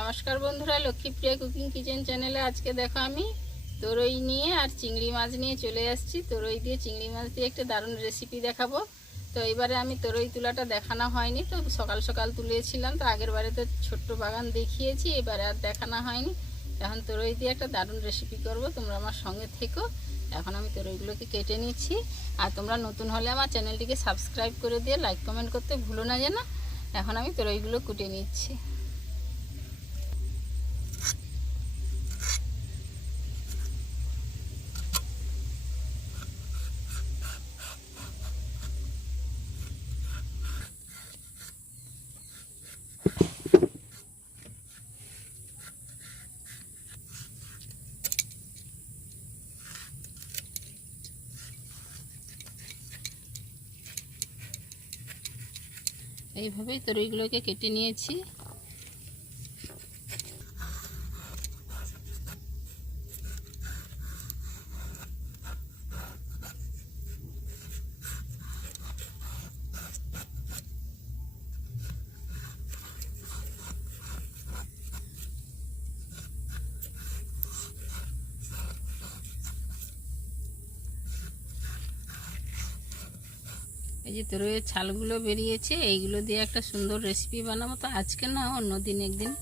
নমস্কার বন্ধুরা, Lakshmipriya cooking kitchen চ্যানেলে আজকে দেখো আমি তরই নিয়ে আর চিংড়ি মাছ নিয়ে চলে আসছি। তরই দিয়ে চিংড়ি মাছ দিয়ে একটা দারুণ রেসিপি দেখাবো। তো এবারে আমি তরই তোলাটা দেখানো হয়নি, তো সকাল সকাল তুলেছিলাম। তো আগের বারে তো ছোট্ট বাগান দেখিয়েছি, এবারে আর দেখানো হয়নি। এখন তরই দিয়ে একটা দারুণ রেসিপি করব, তোমরা আমার সঙ্গে থেকো। এখন আমি তরইগুলোকে কেটে নিচ্ছি। আর তোমরা নতুন হলে আমার চ্যানেলটিকে সাবস্ক্রাইব করে দিয়ে লাইক কমেন্ট করতে ভুলো না যেন। এখন আমি তরইগুলো কুটে নিচ্ছি। এইভাবেই তরইগুলোকে কেটে নিয়েছি। এই যে তরইয়ের ছালগুলো বেরিয়েছে, এইগুলো দিয়ে একটা সুন্দর রেসিপি বানাবো। তো আজকে না, অন্য দিন একদিন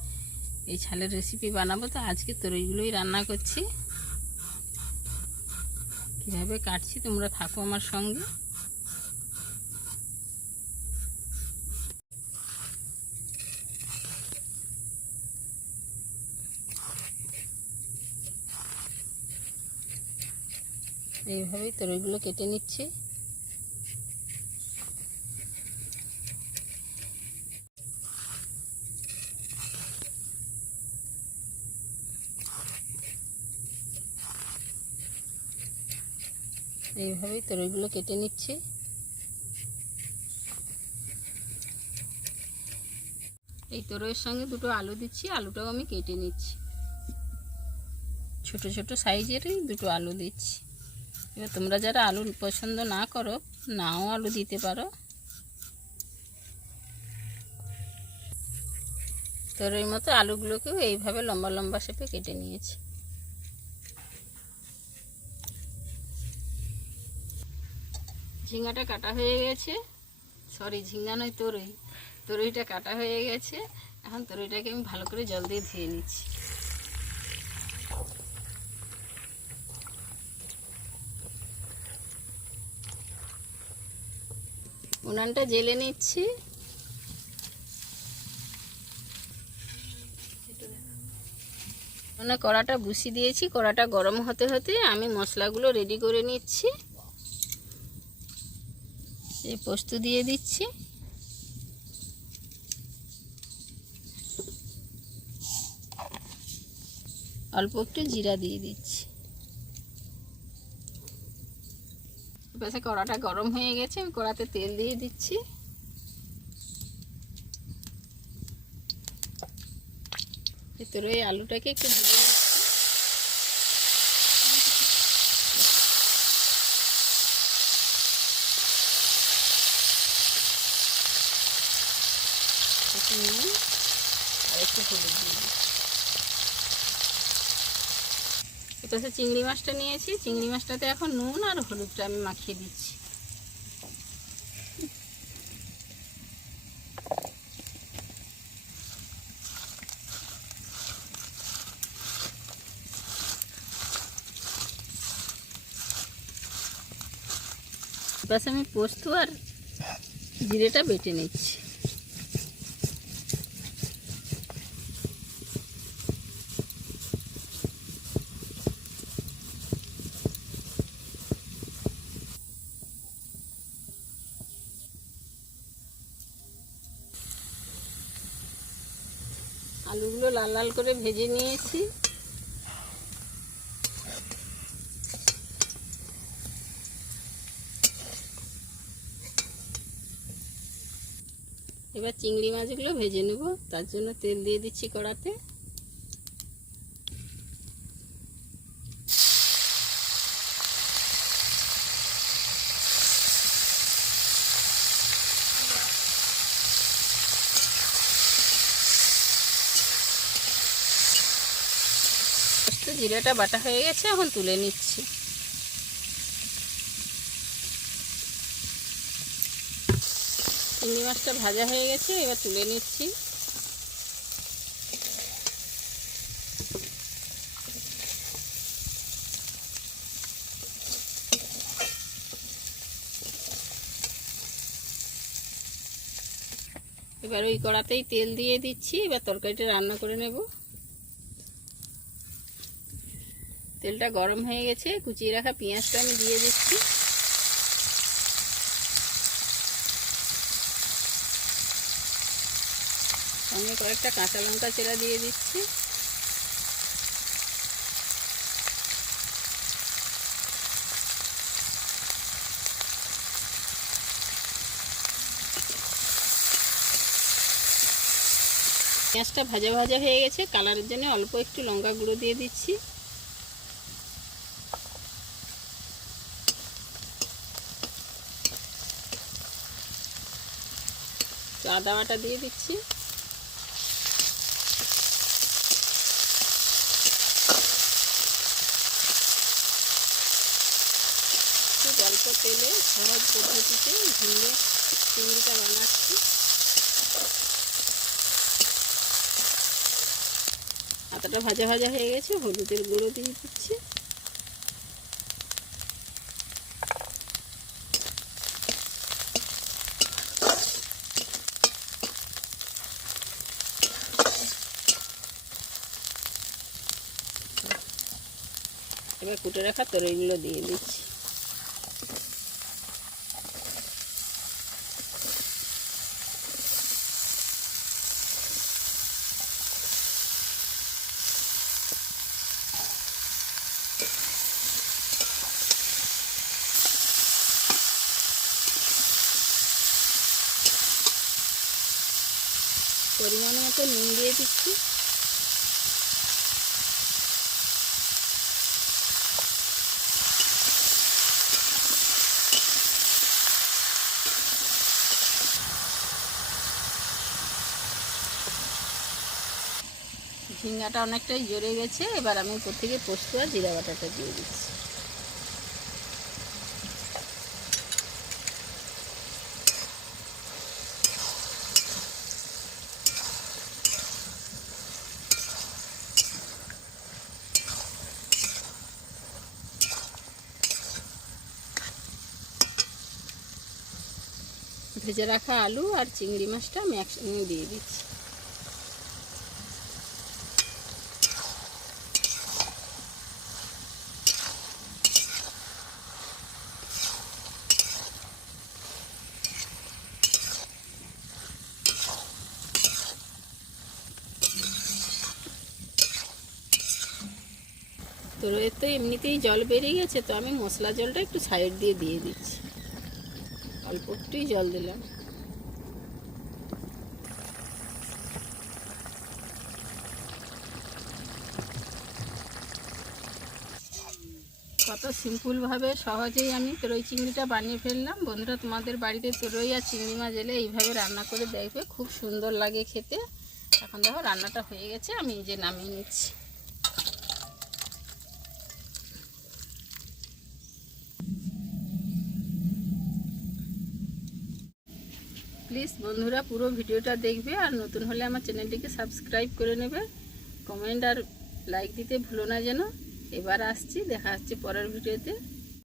এই ছালের রেসিপি বানাবো। তো আজকে তরইগুলোই রান্না করছি। কীভাবে কাটছি তোমরা থাকো আমার সঙ্গে। এইভাবেই তরইগুলো কেটে নিচ্ছি। এইভাবেই তরইগুলো কেটে নিচ্ছি। এই তরইয়ের সঙ্গে দুটো আলু দিচ্ছি, আলুটাও আমি কেটে নিচ্ছি। ছোট ছোট সাইজেরই দুটো আলু দিচ্ছি। এবার তোমরা যারা আলু পছন্দ না করো, নাও আলু দিতে পারো। তরইয়ের মতো আলুগুলোকেও এইভাবে লম্বা লম্বা শেপে কেটে নিয়েছি। ঝিঙাটা কাটা হয়ে গেছে, সরি ঝিঙা নয় তরই, তরইটা কাটা হয়ে গেছে। এখন তরইটাকে আমি ভালো করে জল দিয়ে ধুয়ে নিচ্ছি। উনানটা জেলে নিচ্ছি। মানে কড়াটা বসিয়ে দিয়েছি, কড়াটা গরম হতে হতে আমি মশলাগুলো রেডি করে নিচ্ছি। এই পোস্ত দিয়ে দিচ্ছি, অল্প একটু জিরা দিয়ে দিচ্ছি। পাশে কড়াটা গরম হয়ে গেছে, আমি কড়াতে তেল দিয়ে দিচ্ছি। ভিতরে এই আলুটাকে একটু ভেজে নিচ্ছি। নুন আর একটু হলুদ দিয়ে দিচ্ছি। এপাশে চিংড়ি মাছটা নিয়েছি, চিংড়ি মাছটাতে এখন নুন আর হলুদটা আমি মাখিয়ে দিচ্ছি। এপাশে আমি পোস্ত আর জিরেটা বেটে নিচ্ছি। আলুগুলো লাল লাল করে ভেজে নিয়েছি। এবার চিংড়ি মাছগুলো ভেজে নেব, তার জন্য তেল দিয়ে দিচ্ছি কড়াতে। জিরাটা বাটা হয়ে গেছে, এখন তুলে নিচ্ছি। চিংড়ি মাছটা ভাজা হয়ে গেছে, এবার তুলে নিচ্ছি। এবার ওই কড়াতেই তেল দিয়ে দিচ্ছি, এবার তরকারিটা রান্না করে নেব। তেলটা গরম হয়ে গেছে, কুচিয়ে রাখা পেঁয়াজটা আমি দিয়ে দিচ্ছি। সঙ্গে কয়েকটা কাঁচা লঙ্কা চেরা দিয়ে দিচ্ছি। পেঁয়াজটা ভাজা ভাজা হয়ে গেছে, কালারের জন্য অল্প একটু লঙ্কা গুঁড়ো দিয়ে দিচ্ছি। আদা বাটা দিয়ে দিচ্ছি। খুব অল্প তেলে সহজ পদ্ধতিতে ঝিঙে চিংড়িটা বানাচ্ছি। আদাটা ভাজা ভাজা হয়ে গেছে, হলুদের গুঁড়ো দিয়ে দিচ্ছি। এবার কুটে রাখা তরকারিগুলো দিয়ে দিচ্ছি। পরিমাণ মতো নুন দিয়ে দিচ্ছি। ঝিঙ্গাটা অনেকটাই জ্বরে গেছে, এবার আমি উপর থেকে পোস্ত আর জিরা বাটাটা দিয়ে দিচ্ছি। ভেজে রাখা আলু আর চিংড়ি মাছটা আমি একসঙ্গে দিয়ে দিচ্ছি। তো এর তো এমনিতেই জল বেরিয়ে গেছে, তো আমি মশলা জলটা একটু সাইড দিয়ে দিচ্ছি। অল্প একটুই জল দিলাম। কত সিম্পলভাবে সহজেই আমি তরই চিংড়িটা বানিয়ে ফেললাম। বন্ধুরা, তোমাদের বাড়িতে তরই আর চিংড়ি মাছ এলে এইভাবে রান্না করে দেখবে, খুব সুন্দর লাগে খেতে। এখন দেখো রান্নাটা হয়ে গেছে, আমি এই যে নামিয়ে নিচ্ছি। প্লিজ বন্ধুরা পুরো ভিডিওটা দেখবে, আর নতুন হলে আমার চ্যানেলটিকে সাবস্ক্রাইব করে নেবে। কমেন্ট আর লাইক দিতে ভুলো না যেন। এবার আসছি, দেখা হচ্ছে পরের ভিডিওতে।